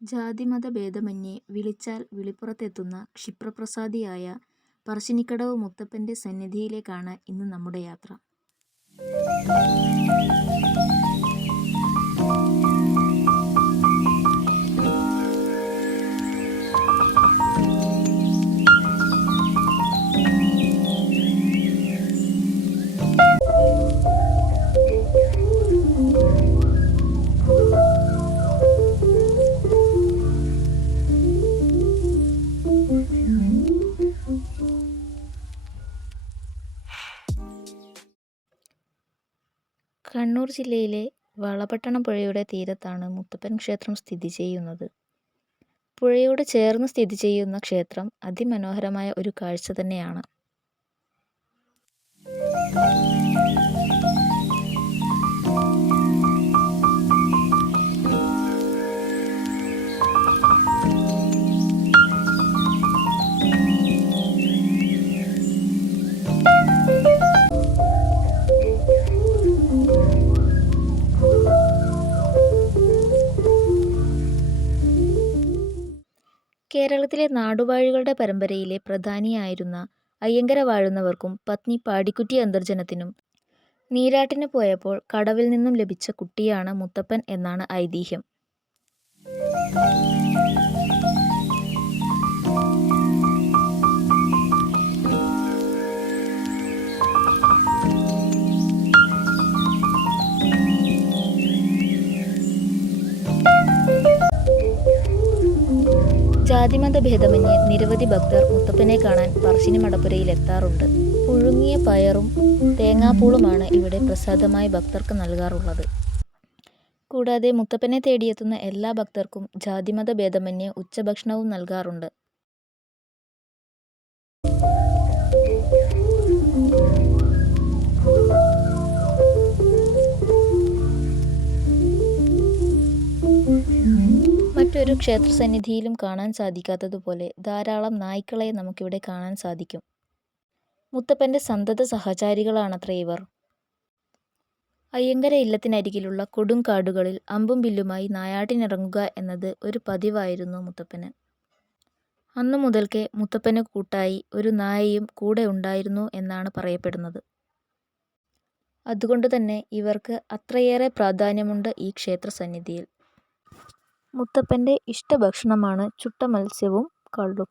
ജാതിമതഭേദമന്യേ വിളിച്ചാൽ വിളിപ്പുറത്തെത്തുന്ന ക്ഷിപ്രപ്രസാദിയായ പറശ്ശിനിക്കടവ് മുത്തപ്പന്റെ സന്നിധിയിലേക്കാണ് ഇന്ന് നമ്മുടെ യാത്ര. കണ്ണൂർ ജില്ലയിലെ വളപട്ടണം പുഴയുടെ തീരത്താണ് മുത്തപ്പൻ ക്ഷേത്രം സ്ഥിതി ചെയ്യുന്നത്. പുഴയോട് ചേർന്ന് സ്ഥിതി ചെയ്യുന്ന ക്ഷേത്രം അതിമനോഹരമായ ഒരു കാഴ്ച തന്നെയാണ്. കേരളത്തിലെ നാടുവാഴികളുടെ പരമ്പരയിലെ പ്രധാനിയായിരുന്ന അയ്യങ്കര വാഴുന്നവർക്കും പത്നി പാടിക്കുറ്റി അന്തർജനത്തിനും നീരാട്ടിന് പോയപ്പോൾ കടവിൽ നിന്നും ലഭിച്ച കുട്ടിയാണ് മുത്തപ്പൻ എന്നാണ് ഐതിഹ്യം. ജാതിമതഭേദമന്യേ നിരവധി ഭക്തർ മുത്തപ്പനെ കാണാൻ പറശ്ശിനി മടപ്പുരയിൽ എത്താറുണ്ട്. പുഴുങ്ങിയ പയറും തേങ്ങാപ്പൂളുമാണ് ഇവിടെ പ്രസാദമായി ഭക്തർക്ക് നൽകാറുള്ളത്. കൂടാതെ മുത്തപ്പനെ തേടിയെത്തുന്ന എല്ലാ ഭക്തർക്കും ജാതിമതഭേദമന്യേ ഉച്ചഭക്ഷണവും നൽകാറുണ്ട്. മറ്റൊരു ക്ഷേത്രസന്നിധിയിലും കാണാൻ സാധിക്കാത്തതുപോലെ ധാരാളം നായ്ക്കളെ നമുക്കിവിടെ കാണാൻ സാധിക്കും. മുത്തപ്പന്റെ സന്തത സഹചാരികളാണത്രേ ഇവർ. അയ്യങ്കര ഇല്ലത്തിനരികിലുള്ള കൊടുങ്കാടുകളിൽ അമ്പും വില്ലുമായി നായാട്ടിനിറങ്ങുക എന്നത് ഒരു പതിവായിരുന്നു മുത്തപ്പന്. അന്നു മുതൽക്കേ മുത്തപ്പന് കൂട്ടായി ഒരു നായയും കൂടെ ഉണ്ടായിരുന്നു എന്നാണ് പറയപ്പെടുന്നത്. അതുകൊണ്ടുതന്നെ ഇവർക്ക് അത്രയേറെ പ്രാധാന്യമുണ്ട് ഈ ക്ഷേത്രസന്നിധിയിൽ. മുത്തപ്പന്റെ ഇഷ്ടഭക്ഷണമാണ് ചുട്ട മത്സ്യവും കള്ളും.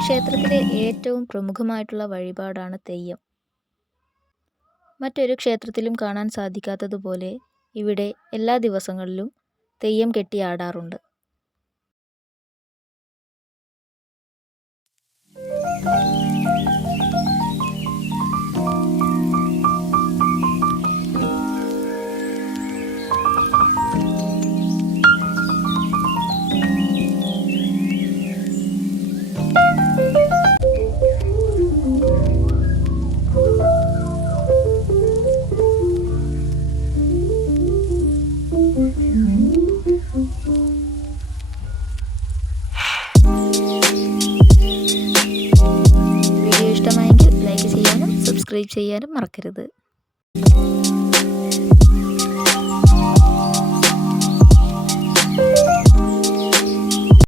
ക്ഷേത്രത്തിലെ ഏറ്റവും പ്രമുഖമായിട്ടുള്ള വഴിപാടാണ് തെയ്യം. മറ്റൊരു ക്ഷേത്രത്തിലും കാണാൻ സാധിക്കാത്തതുപോലെ ഇവിടെ എല്ലാ ദിവസങ്ങളിലും തെയ്യം കെട്ടിയാടാറുണ്ട്. വീഡിയോ ഇഷ്ടമായെങ്കിൽ ലൈക്ക് ചെയ്യാനും സബ്സ്ക്രൈബ് ചെയ്യാനും മറക്കരുത്.